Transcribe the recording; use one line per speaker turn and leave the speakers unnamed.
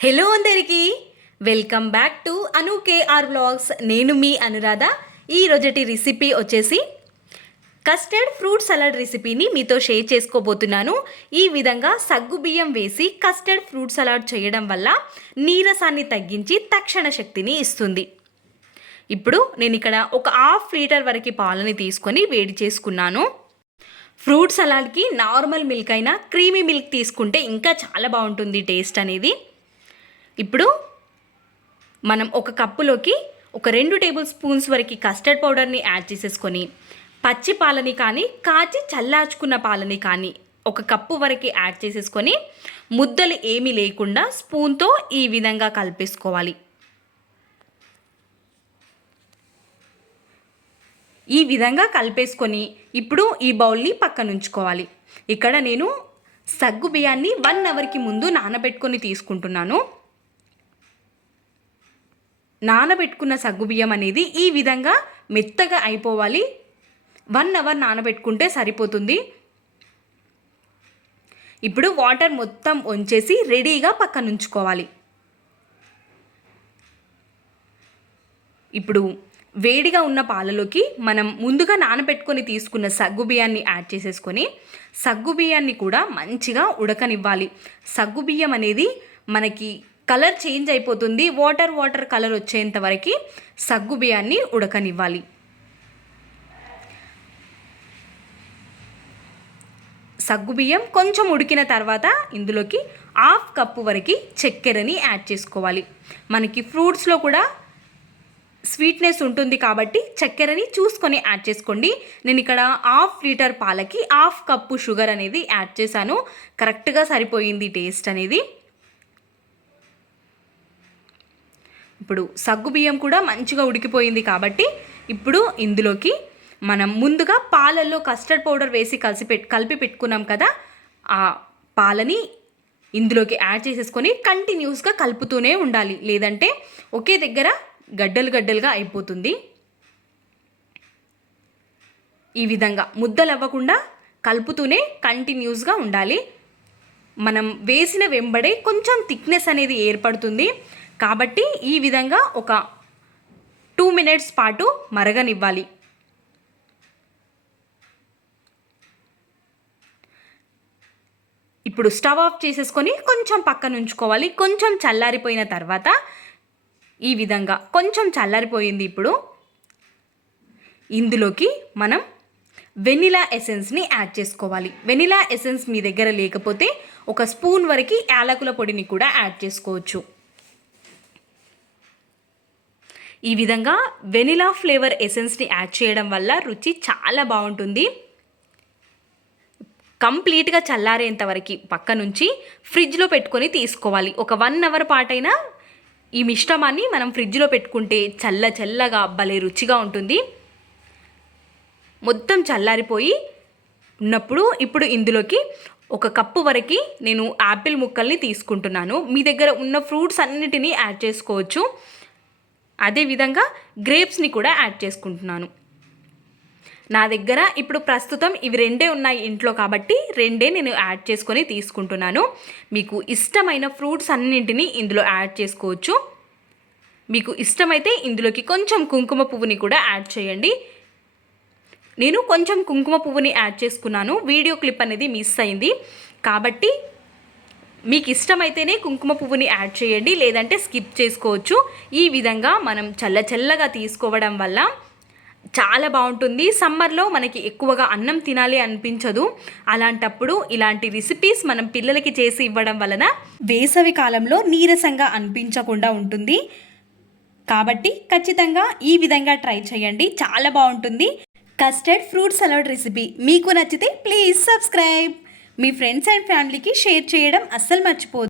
Hello అందరికీ. Welcome back to Anu KR blogs నేను మీ అనురాధ. ఈ రోజటి రెసిపీ వచ్చేసి కస్టర్డ్ ఫ్రూట్ సలాడ్ రెసిపీని మీతో షేర్ చేసుకోబోతున్నాను. ఈ విధంగా సగ్గు బియ్యం వేసి కస్టర్డ్ ఫ్రూట్ సలాడ్ చేయడం వల్ల నీరసాన్ని తగ్గించి తక్షణ శక్తిని ఇస్తుంది. ఇప్పుడు నేను ఇక్కడ ఒక హాఫ్ లీటర్ వరకు పాలని తీసుకొని వేడి చేసుకున్నాను. ఫ్రూట్ సలాడ్కి నార్మల్ మిల్క్ అయినా క్రీమీ మిల్క్ తీసుకుంటే ఇంకా చాలా బాగుంటుంది టేస్ట్ అనేది. ఇప్పుడు మనం ఒక కప్పులోకి ఒక రెండు టేబుల్ స్పూన్స్ వరకు కస్టర్డ్ పౌడర్ని యాడ్ చేసేసుకొని పచ్చి పాలని కానీ కాచి చల్లార్చుకున్న పాలని కానీ ఒక కప్పు వరకు యాడ్ చేసేసుకొని ముద్దలు ఏమీ లేకుండా స్పూన్తో ఈ విధంగా కలిపేసుకోవాలి. ఈ విధంగా కలిపేసుకొని ఇప్పుడు ఈ బౌల్ని పక్కన ఉంచుకోవాలి. ఇక్కడ నేను సగ్గు బియ్యాన్ని వన్ అవర్కి ముందు నానబెట్టుకొని తీసుకుంటున్నాను. నానబెట్టుకున్న సగ్గుబియ్యం అనేది ఈ విధంగా మెత్తగా అయిపోవాలి. వన్ అవర్ నానబెట్టుకుంటే సరిపోతుంది. ఇప్పుడు వాటర్ మొత్తం వంచేసి రెడీగా పక్కన ఉంచుకోవాలి. ఇప్పుడు వేడిగా ఉన్న పాలలోకి మనం ముందుగా నానబెట్టుకొని తీసుకున్న సగ్గు బియ్యాన్ని యాడ్ చేసేసుకొని సగ్గు బియ్యాన్ని కూడా మంచిగా ఉడకనివ్వాలి. సగ్గు బియ్యం అనేది మనకి కలర్ చేంజ్ అయిపోతుంది. వాటర్ వాటర్ కలర్ వచ్చేంత వరకు సగ్గు బియ్యాన్ని ఉడకనివ్వాలి. సగ్గు బియ్యం కొంచెం ఉడికిన తర్వాత ఇందులోకి హాఫ్ కప్పు వరకు చక్కెరని యాడ్ చేసుకోవాలి. మనకి ఫ్రూట్స్లో కూడా స్వీట్నెస్ ఉంటుంది కాబట్టి చక్కెరని చూసుకొని యాడ్ చేసుకోండి. నేను ఇక్కడ హాఫ్ లీటర్ పాలకి హాఫ్ కప్పు షుగర్ అనేది యాడ్ చేశాను. కరెక్ట్గా సరిపోయింది టేస్ట్ అనేది. ఇప్పుడు సగ్గు బియ్యం కూడా మంచిగా ఉడికిపోయింది కాబట్టి ఇప్పుడు ఇందులోకి మనం ముందుగా పాలల్లో కస్టర్డ్ పౌడర్ వేసి కలిసి పెట్ కలిపి పెట్టుకున్నాం కదా ఆ పాలని ఇందులోకి యాడ్ చేసేసుకొని కంటిన్యూస్గా కలుపుతూనే ఉండాలి. లేదంటే ఒకే దగ్గర గడ్డలు గడ్డలుగా అయిపోతుంది. ఈ విధంగా ముద్దలు అవ్వకుండా కలుపుతూనే కంటిన్యూస్గా ఉండాలి. మనం వేసిన వెంబడే కొంచెం థిక్నెస్ అనేది ఏర్పడుతుంది. కాబట్టి ఈ విధంగా ఒక టూ మినిట్స్ పాటు మరగనివ్వాలి. ఇప్పుడు స్టవ్ ఆఫ్ చేసేసుకొని కొంచెం పక్కన ఉంచుకోవాలి. కొంచెం చల్లారిపోయిన తర్వాత ఈ విధంగా కొంచెం చల్లారిపోయింది ఇప్పుడు. ఇందులోకి మనం వెనిలా ఎసెన్స్ని యాడ్ చేసుకోవాలి. వెనిలా ఎసెన్స్ మీ దగ్గర లేకపోతే ఒక స్పూన్ వరకు యాలకుల పొడిని కూడా యాడ్ చేసుకోవచ్చు. ఈ విధంగా వెనిలా ఫ్లేవర్ ఎసెన్స్ని యాడ్ చేయడం వల్ల రుచి చాలా బాగుంటుంది. కంప్లీట్గా చల్లారేంత వరకు పక్క నుంచి ఫ్రిడ్జ్లో పెట్టుకొని తీసుకోవాలి. ఒక వన్ అవర్ పాటైనా ఈ మిశ్రమాన్ని మనం ఫ్రిడ్జ్లో పెట్టుకుంటే చల్ల చల్లగా భలే రుచిగా ఉంటుంది. మొత్తం చల్లారిపోయి ఉన్నప్పుడు ఇప్పుడు ఇందులోకి ఒక కప్పు వరకు నేను యాపిల్ ముక్కల్ని తీసుకుంటున్నాను. మీ దగ్గర ఉన్న ఫ్రూట్స్ అన్నిటినీ యాడ్ చేసుకోవచ్చు. అదేవిధంగా గ్రేప్స్ని కూడా యాడ్ చేసుకుంటున్నాను. నా దగ్గర ఇప్పుడు ప్రస్తుతం ఇవి రెండే ఉన్నాయి ఇంట్లో కాబట్టి రెండే నేను యాడ్ చేసుకొని తీసుకుంటున్నాను. మీకు ఇష్టమైన ఫ్రూట్స్ అన్నింటినీ ఇందులో యాడ్ చేసుకోవచ్చు. మీకు ఇష్టమైతే ఇందులోకి కొంచెం కుంకుమ పువ్వుని కూడా యాడ్ చేయండి. నేను కొంచెం కుంకుమ పువ్వుని యాడ్ చేసుకున్నాను. వీడియో క్లిప్ అనేది మిస్ అయింది. కాబట్టి మీకు ఇష్టమైతేనే కుంకుమ పువ్వుని యాడ్ చేయండి లేదంటే స్కిప్ చేసుకోవచ్చు. ఈ విధంగా మనం చల్ల చల్లగా తీసుకోవడం వల్ల చాలా బాగుంటుంది. సమ్మర్లో మనకి ఎక్కువగా అన్నం తినాలి అనిపించదు. అలాంటప్పుడు ఇలాంటి రెసిపీస్ మనం పిల్లలకి చేసి ఇవ్వడం వలన వేసవి కాలంలో నీరసంగా అనిపించకుండా ఉంటుంది. కాబట్టి ఖచ్చితంగా ఈ విధంగా ట్రై చేయండి. చాలా బాగుంటుంది. కస్టర్డ్ ఫ్రూట్ సలాడ్ రెసిపీ మీకు నచ్చితే ప్లీజ్ సబ్స్క్రైబ్. మీ ఫ్రెండ్స్ అండ్ ఫ్యామిలీకి షేర్ చేయడం అస్సలు మర్చిపోదు